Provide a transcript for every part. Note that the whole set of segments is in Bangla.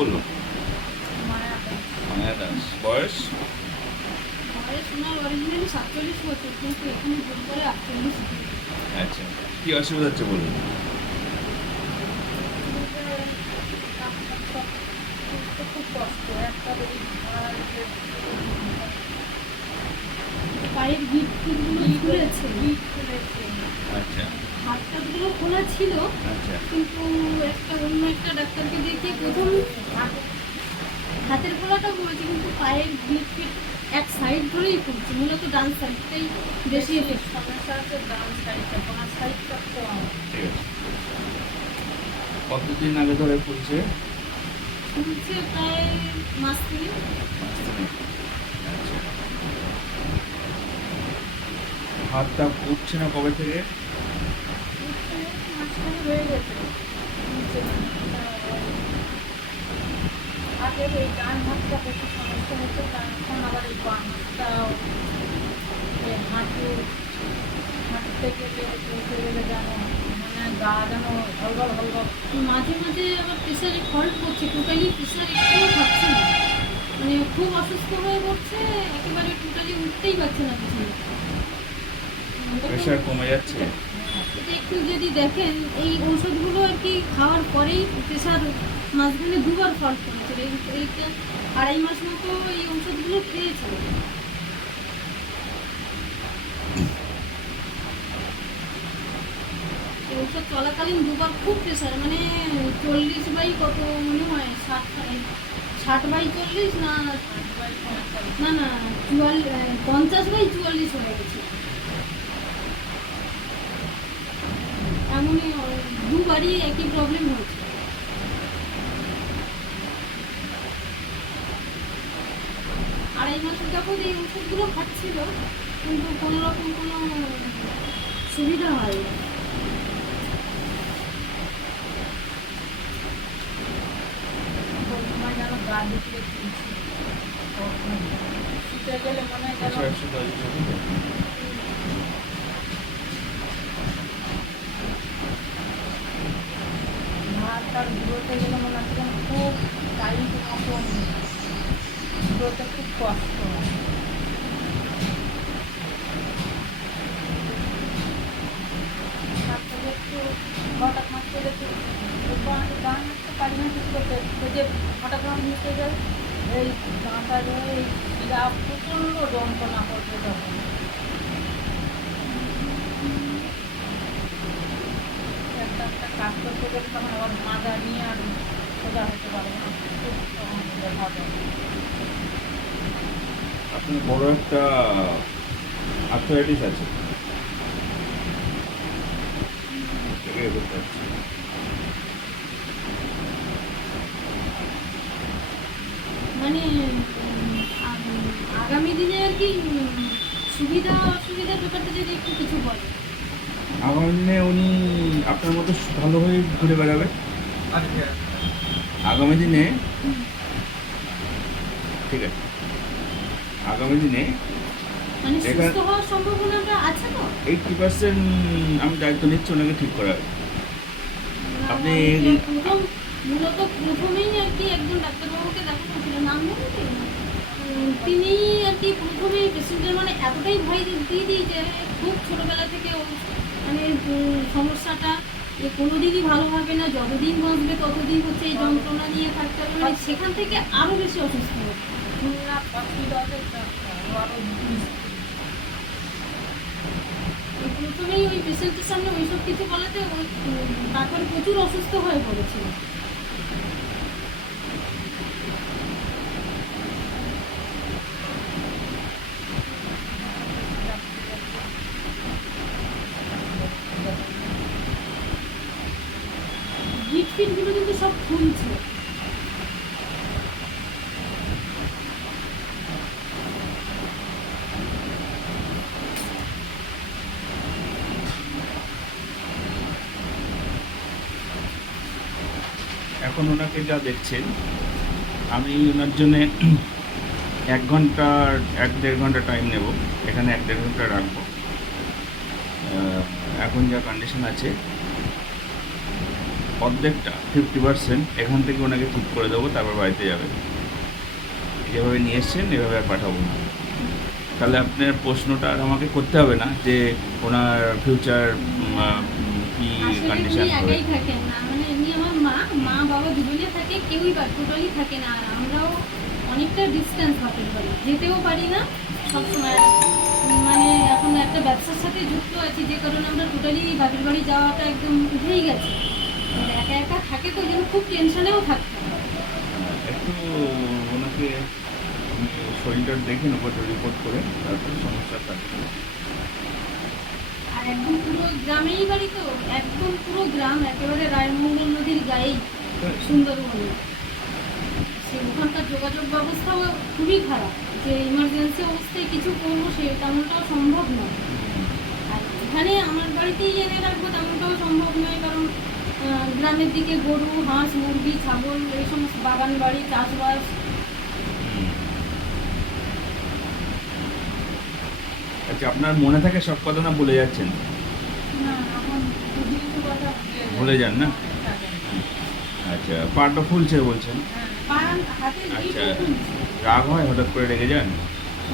বলুন। মায়া দাস। মায়া দাস। বয়স? বয়স ওনার অরিজিনালি 47 বছর, কিন্তু এখানে ভুল করে 48। আচ্ছা, কি অসুবিধা হচ্ছে বলুন। খুব কষ্ট একটা পায়ের গিট ফিটগুলো ফুলেছে, গিট ফুলেছে। আচ্ছা হাত টাতগুলো খোলা ছিল, আচ্ছা কিন্তু অন্য একটা ডাক্তারকে দেখিয়ে প্রথম হাতের খোলাটা করেছে, কিন্তু পায়ের গিট ফিট এক সাইড ধরেই ফুলছে, মূলত ডান সাইডটাই বেশি সমস্যা আছে। ডান সাইডটা, বাঁ সাইডটা কম। ঠিক আছে। কতদিন আগে ধরে ফুলছে? ফুলছে প্রায় মাস থেকে। আচ্ছা, হাতটা উঠছে না কবে থেকে? মাঝখানে হয়ে গেছে। আগে এই ডান হাতটা বেশি সমস্যা হতো, এখন আবার এই বাম হাতটাও হাঁটু হাঁটু থেকে চলতে গেলে যেন মানে গা যেন হলবল হলবল, মাঝে মাঝে আবার প্রেশারে ফল্ট করছে, টোটালি প্রেশার একটুও থাকছে না, মানে খুব অসুস্থ হয়ে পড়ছে, একেবারে টোটালি উঠতেই পারছে না কিছু। প্রেশার কমে যাচ্ছে? এটা একটু যদি দেখেন, এই ঔষধগুলো আর কি খাওয়ার পরেই প্রেশার মাঝখানে দুবার ফল্ট করেছিল, এইটা 2.5 মাস মতো এই ঔষধগুলো খেয়েছিল। এই ঔষধ চলাকালীন দুবার খুব প্রেশার, মানে 40/, কত মনে হয় 60/40 না না না 50/44 হয়ে গেছে। এমনই দুবারই একই প্রবলেম হয়েছে। 2.5 মাস যাবত এই ওষুধগুলো খাচ্ছিল, কিন্তু কোনো রকম কোনো সুবিধা হয়নি। যেন গা ঢুকিয়ে শীতে গেলে মনে হয় যেন ভাতটার ঘুরোতে গেলে মনে হচ্ছে যেন খুব টাইট মতন, ঘুরোতে খুব কষ্ট হয়। তারপরে একটু হঠাৎ মাস করে একটু গান একটু পারি না কিছু করতে, যে হঠাৎ মাস মিশে যায় এই গাঁটা এই শিরা প্রচণ্ড যন্ত্রণা করছে তখন। একটা একটা কাজ করতে গেলে তখন আবার মাজা নিয়ে আর সোজা হতে পারবে না, খুব হবে। আপনার বড় একটা আর্থ্রাইটিস আছে, এটাকে বলতে চাচ্ছি। মানে আগামী দিনে আর কি সুবিধা অসুবিধার ব্যাপারটা যদি একটু কিছু বলে। আগামী দিনে উনি আপনার মতো ভালো হয়ে ঘুরে বেড়াবে আগামী দিনে। ঠিক আছে, আগামী দিনে মানে সুস্থ হওয়ার সম্ভাবনাটা আছে তো 80% আমি দায়িত্ব নিচ্ছি ওনাকে ঠিক করার। আপনি মূলত প্রথমেই আর কি একজন ডাক্তারবাবুকে দেখানো ছিল, নাম জানেন কি? তিনি আর কি প্রথমেই পেশেন্টের মানে এতটাই ভয় দিয়ে দিই যে খুব ছোটোবেলা থেকে মানে সমস্যাটা যে কোনোদিনই ভালো হবে না, যতদিন বাঁচবে ততদিন হচ্ছে এই যন্ত্রণা নিয়ে থাকতে হবে, মানে সেখান থেকে আরও বেশি অসুস্থ হবে। প্রথমেই ওই পেশেন্টের সামনে ওইসব কিছু বলাতে তারপরে প্রচুর অসুস্থ হয়ে পড়েছিল। গিট ফিটগুলো কিন্তু সব ফুলছে। এখন ওনাকে যা দেখছেন, আমি ওনার জন্যে 1-1.5 ঘন্টা টাইম নেব, এখানে 1-1.5 ঘন্টা রাখবো। এখন যা কন্ডিশন আছে অর্ধেকটা 50% এখান থেকে ওনাকে ঠিক করে দেবো, তারপর বাড়িতে যাবে। যেভাবে নিয়ে এসছেন এভাবে আর পাঠাবো না। তাহলে আপনার প্রশ্নটা আর আমাকে করতে হবে না যে ওনার ফিউচার কি আসলে কন্ডিশন উনি হবে। একাই থাকেন না, মানে এমনি আমার মা বাবা দুজনে থাকে, কেউই বা টোটালি থাকে না। আর আমরাও অনেকটা ডিস্টেন্স বাপের বাড়ি, যেতেও পারি না সবসময়। মানে এখন একটা ব্যবসার সাথে যুক্ত আছি, যে কারণে আমরা টোটালি বাপের বাড়ি যাওয়াটা একদম উঠেই গেছে। একা একা থাকে তো যেন খুব টেনশনেও থাকতে হয়। একটু ওনাকে আমি শরীরটা দেখে নেবো, রিপোর্ট করে, তারপরে সমস্যা থাকবে। আর একদম পুরো গ্রামেই বাড়ি তো, একদম পুরো গ্রাম, একেবারে রায়মঙ্গল নদীর গায়েই সুন্দরবনে। সে ওখানকার যোগাযোগ ব্যবস্থাও খুবই খারাপ, যে ইমার্জেন্সি অবস্থায় কিছু করবো সে তেমনটাও সম্ভব নয়। আর এখানে আমার বাড়িতেই এনে রাখবো তেমনটাও সম্ভব নয়, কারণ গ্রামের দিকে গরু, হাঁস, মুরগি, ছাগল, এই সমস্ত বাগান বাড়ি, চাষবাস। আচ্ছা, আপনার মনে থাকে সব কথা না ভুলে যাচ্ছেন? না, এখন কিছু কিছু কথা ভুলে যান না? থাকে না। আচ্ছা, পাটা ফুলছে বলছেন। হ্যাঁ, পান হাতের আচ্ছা, গিট ফুলছে। রাগ হয় হঠাৎ করে রেগে যান?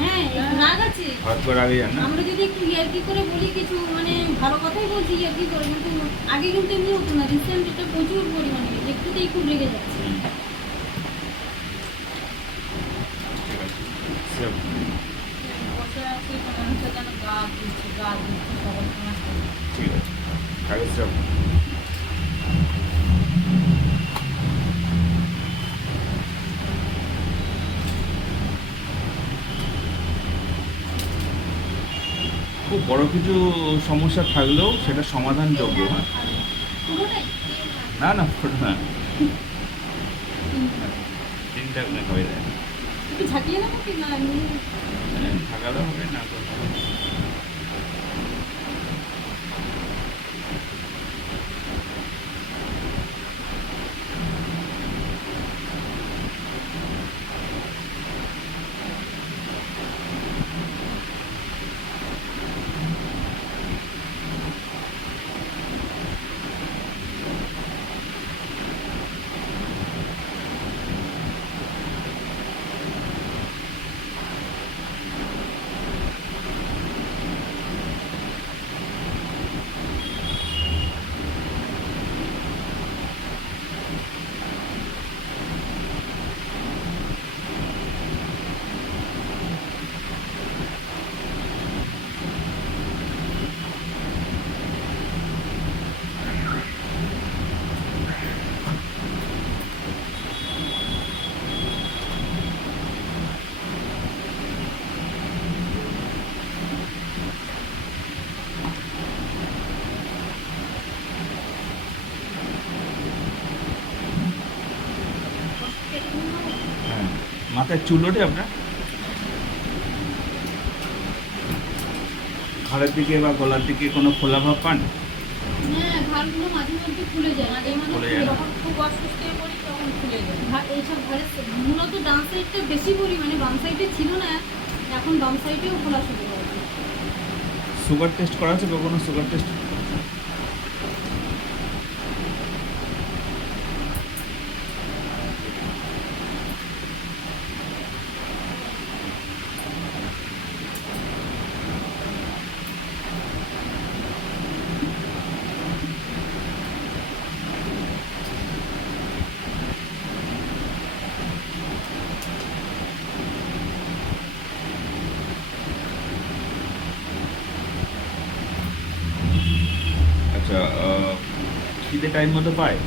হ্যাঁ, একটু রাগ আছে। হঠাৎ করে রাগে যান না? আমরা যদি একটু ইয়ার্কি করে বলি কিছু, মানে ভালো কথাই বলছি ইয়ার্কি করে, কিন্তু আগে কিন্তু এমনি হতো না। রিসেন্ট এটা প্রচুর পরিমাণে একটুতেই খুব রেগে যাচ্ছে। হুম। ঠিক আছে। সব বসে আছি, মনে হচ্ছে যেন গা দিচ্ছে সকল সময়। ঠিক আছে, কাগজটা রাখুন। খুব বড় কিছু সমস্যা থাকলেও সেটা সমাধানযোগ্য। হ্যাঁ, পুরোটাই না না, না, চিন্তা হয়ে যায়। একটু ঝাঁকিয়ে নেবো কি না এমনি? থাকালে হবে না করতে হবে। হ্যাঁ, মাথায় চুল ওঠে আপনার? ঘাড়ের দিকে বা গলার দিকে কোনো ফোলা ভাব পান? হ্যাঁ, ঘাড়গুলো মাঝে মধ্যে খুলে যায়, মাঝে মাঝে খুলে যায় না? যখন খুব অসুস্থ হয়ে পড়ি তখন খুলে যায়। এইসব ঘরের মূলত ডান সাইডটা বেশি পরিমাণে, বাম সাইডে ছিল না, এখন বাম সাইডেও খোলা শুরু করেছে। সুগার টেস্ট করা আছে কখনো? Sugar test? আচ্ছা, খিদে টাইম মতো পায়?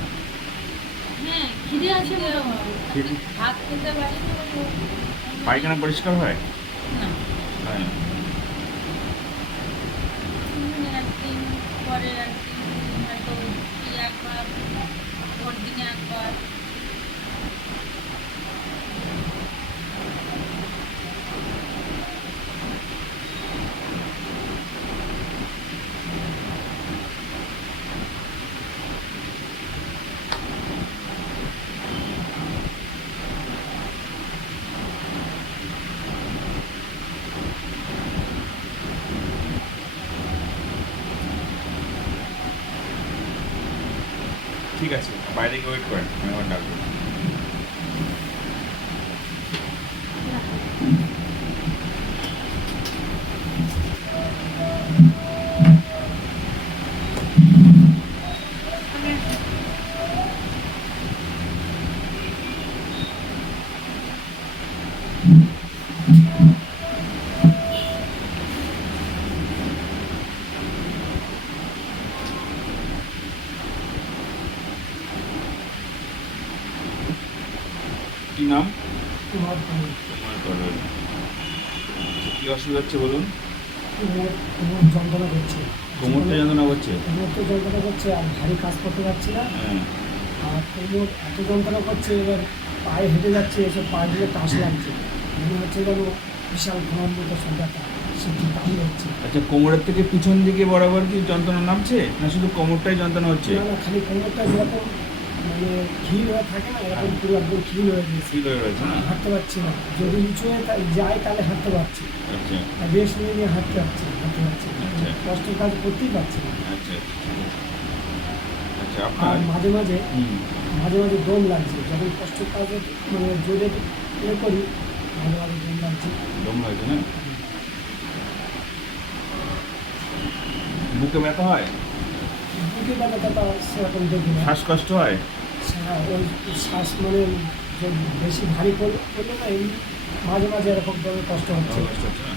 হ্যাঁ, খিদে আছে মোটামুটি। খিদে ভাত খেতে পারি না, পায়খানা পরিষ্কার হয়? না। হয় না। একদিন পরে একদিন হয়তো একবার, পর দিনে একবার। ঠিক ঠিক আছে, বাইরে গিয়ে ওয়েট করেন, আমি আমার ডাকবো। কি নাম? তোমার তোমার করবেন। কি অসুবিধা হচ্ছে বলুন? কোমর যন্ত্রণা করছে, কোমরটা যন্ত্রণা করছে? কোমর তো যন্ত্রণা করছে, আর ভারী কাজ করতে পারছি না। হ্যাঁ। আর কোমর এত যন্ত্রণা করছে, এবার পায়ে হেঁটে যাচ্ছে, এসব পায়েগুলো টাস লাগছে, মনে হচ্ছে যেন বিশাল ঘন মতো সংখ্যাটা সেটি টান হচ্ছে। আচ্ছা, কোমরের থেকে পিছন দিকে বরাবর কি যন্ত্রণা নামছে, না শুধু কোমরটাই যন্ত্রণা হচ্ছে? না না, খালি কোমরটা যেরকম মানে ক্ষীণ হয়ে থাকে না, এরকম পুরো একদম ক্ষীণ হয়ে গেছে, ফিল হয়ে রয়েছে না? হাঁটতে পারছি না। যদি নিচু হয়ে যাই তাহলে হাঁটতে পারছি, আচ্ছা আর বেশ নিয়ে হাঁটতে পারছি। আচ্ছা। কষ্টের কাজ করতেই পারছি না। আচ্ছা আচ্ছা। আর আপনার মাঝে মাঝে হুম, মাঝে মাঝে দম লাগছে, যখন কষ্টের কাজে মানে জোরে করি, মাঝে মাঝে দম লাগছে। দম লাগছে না? বুকে ব্যথা হয়? বুকে ব্যথাটা সেরকম দেখি না। শ্বাসকষ্ট হয়? ওই শ্বাস মানে যে বেশি ভারী করলে না, এমনি মাঝে মাঝে এরকম ধরনের কষ্ট হচ্ছে। কষ্ট হচ্ছে না?